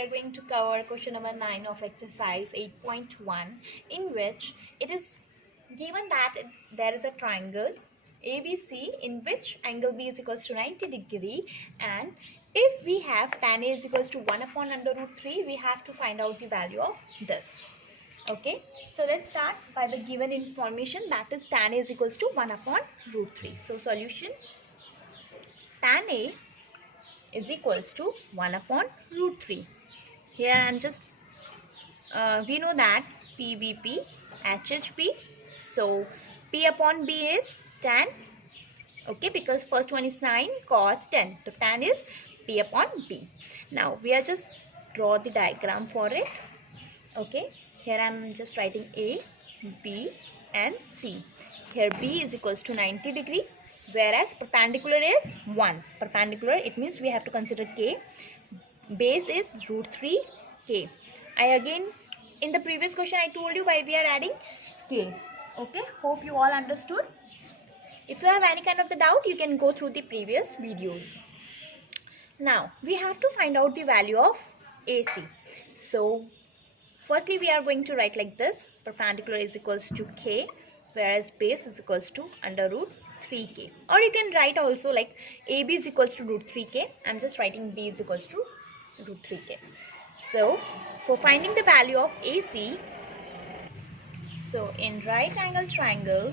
are going to cover question number 9 of exercise 8.1, in which it is given that there is a triangle ABC in which angle B is equals to 90 degree, and if we have tan A is equals to 1 upon under root 3, we have to find out the value of this. Okay, so let's start by the given information, that is tan A is equals to 1 upon root 3. So solution, tan A is equals to 1 upon root 3. Here I am just we know that PVP HHP, so P upon B is tan. Okay, because first one is sine cos tan, so tan is P upon B. Now we are just draw the diagram for it. Okay, here I am just writing A, B and C. Here B is equals to 90 degree, whereas perpendicular is 1. Perpendicular, it means we have to consider K. Base is root 3 K. Again, in the previous question I told you why we are adding K. Okay, hope you all understood. If you have any kind of the doubt, you can go through the previous videos. Now we have to find out the value of AC. So firstly we are going to write like this: perpendicular is equals to K, whereas base is equals to under root 3K. Or you can write also like AB is equals to root 3K. I'm just writing B is equals to root 3K. So for finding the value of AC, so in right angle triangle,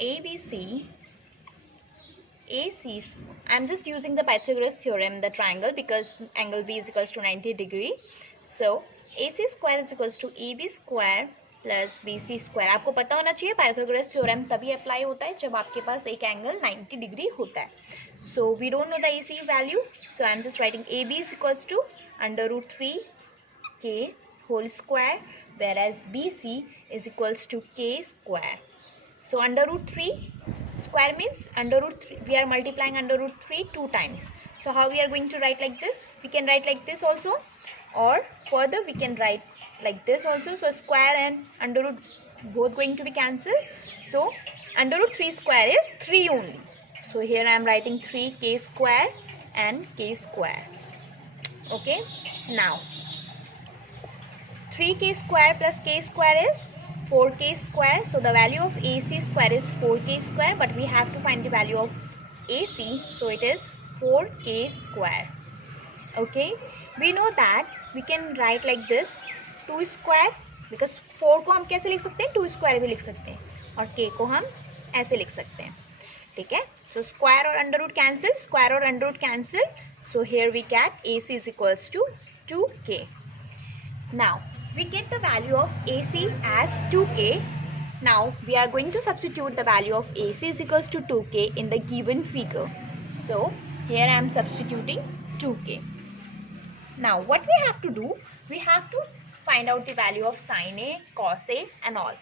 ABC, AC, I'm just using the Pythagoras theorem, the triangle, because angle B is equals to 90 degree. So AC square is equals to AB square plus BC square. आपको पता होना चाहिए Pythagoras theorem तभी apply होता है जब आपके पास एक एंगल 90 डिग्री होता है. So we don't know the AC value, so I am just writing AB is equals to under root 3K whole square, whereas BC is equals to K square. So under root 3 square means under root 3, we are multiplying under root 3 two times. So how we are going to write like this? We can write like this also, or further we can write like this also. So square and under root both going to be cancelled. So under root 3 square is 3 only. So here I am writing 3K square and K square. Okay, now 3K square plus K square is 4K square. So the value of AC square is 4K square, but we have to find the value of AC, so it is 4K square. Okay, we know that we can write like this 2 square, because 4 को हम कैसे लिख सकते हैं, 2 square भी लिख सकते हैं, और K को हम ऐसे लिख सकते हैं. ठीक है, so square और under root cancel, square और under root cancel. So here we get AC is equals to 2K. Now we get the value of AC as 2K. Now we are going to substitute the value of AC is equals to 2K in the given figure. So here I am substituting 2K. Now what we have to do, we have to find out the value of sin A, cos A and all.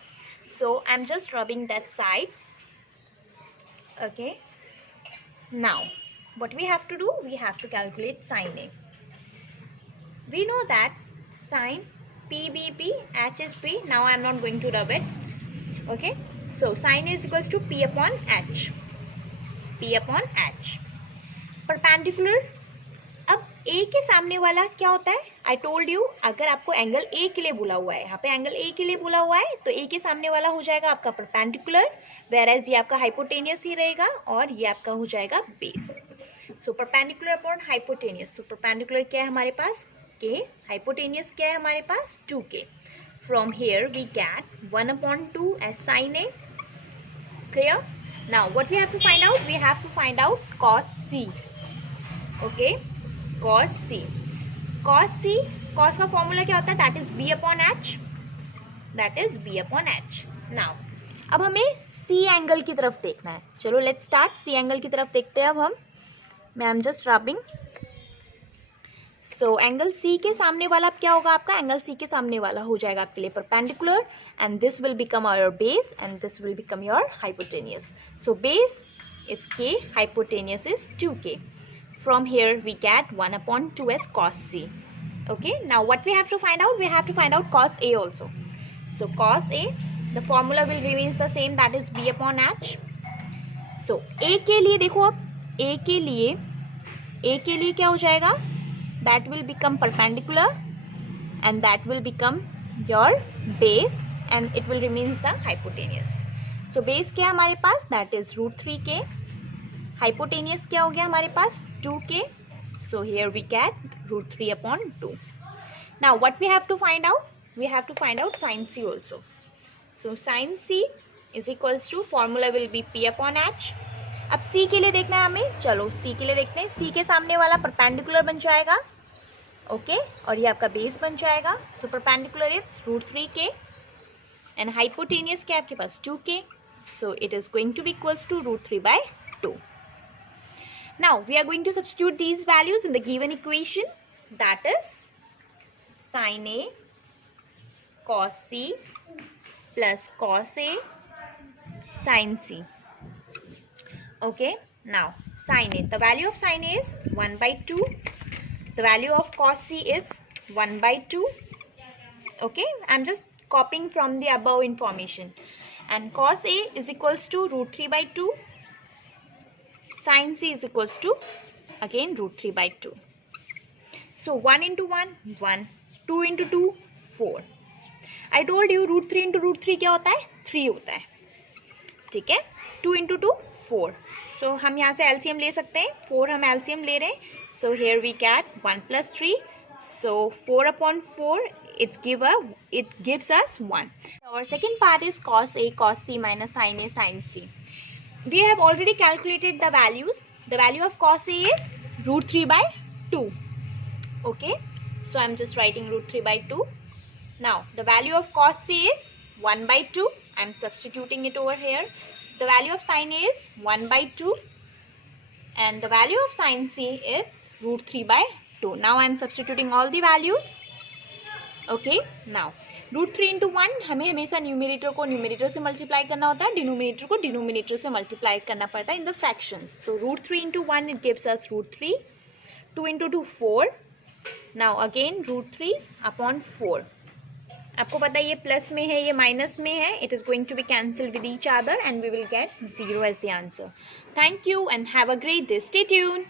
So I am just rubbing that side. Okay, now what we have to do, we have to calculate sin A. We know that sin PBP HSP, now I am not going to rub it. Okay, so sin A is equals to P upon H. P upon H. Perpendicular, अब A के सामने वाला क्या होता है? I told you, अगर आपको angle A के लिए बोला हुआ है, यहाँ पे एंगल A के लिए बोला हुआ है, तो A के सामने वाला हो जाएगा आपका परपेंडिकुलर, whereas ये आपका हाइपोटेनियस ही रहेगा, और ये आपका हो जाएगा base. So perpendicular upon hypotenuse, तो परपेंडिकुलर क्या है हमारे पास? K, हाइपोटेनियस क्या है हमारे पास? 2K. From here we get 1 upon 2 as sin A. Clear? Now what we have to find out? We have to find out cos C. Okay, cos C. Cos C, cos का formula क्या होता है? That is B upon H. That is B upon H. Now अब हमें C angle की तरफ देखना है. चलो लेट्स स्टार्ट. C एंगल की तरफ देखते हैं अब हम. मैं आई am just rubbing. So angle C के सामने वाला अब क्या होगा आपका? एंगल C के सामने वाला हो जाएगा आपके लिए perpendicular, and this will become your base and this will become your hypotenuse. So base is K, hypotenuse is 2K. From here we get 1 upon 2 as cos C. Okay, now what we have to find out? We have to find out cos A also. So cos A, the formula will remains the same, that is B upon H. So A के लिए देखो अब ए के लिए क्या हो जाएगा, that will become perpendicular and that will become your base and it will remains the hypotenuse. So base क्या है हमारे पास, दैट इज √3k. हाइपोटेनियस क्या हो गया हमारे पास, 2k. So here we get √3/2. Now what we have to find out, we have to find out sin c also. So sin c is equals to, formula will be p/h. अब c के लिए देखना है हमें, चलो c के लिए देखते हैं. c के सामने वाला परपेंडिकुलर बन जाएगा, ओके और ये आपका बेस बन जाएगा. So perpendicular is √3k and hypotenuse क्या है आपके पास, 2k. So it is going to be equals to √3/2. Now we are going to substitute these values in the given equation, that is sin A cos C plus cos A sin C. Okay, now sin A, the value of sin A is 1/2. The value of cos C is 1/2. Okay, I'm just copying from the above information. And cos A is equals to √3/2. Sin C is equals to again √3/2. So 1 into 1, 1. 2 into 2, 4. I told you √3 into √3 क्या होता है, 3 होता है. ठीक है, 2 into 2, 4. So हम यहाँ से LCM ले सकते हैं, 4 हम LCM ले रहे हैं. So here we get 1 plus 3. So 4/4 it gives us 1. Our second part is cos A cos C minus sin A sin C. We have already calculated the values. The value of cos A is √3/2. Okay, so I'm just writing √3/2. Now the value of cos C is 1/2. I'm substituting it over here. The value of sin A is 1/2 and the value of sin C is √3/2. Now I'm substituting all the values. Okay, now √3 into 1 हमें हमेशा numerator को numerator से multiply करना होता है, denominator को denominator से multiply करना पड़ता है इन द फ्रैक्शंस. तो √3 into 1 it gives us √3. 2 into 2, 4. Now again √3/4. आपको पता है ये प्लस में है, ये माइनस में है. It is going to be cancel with each other and we will get 0 as the answer. Thank you and have a great day. Stay tuned.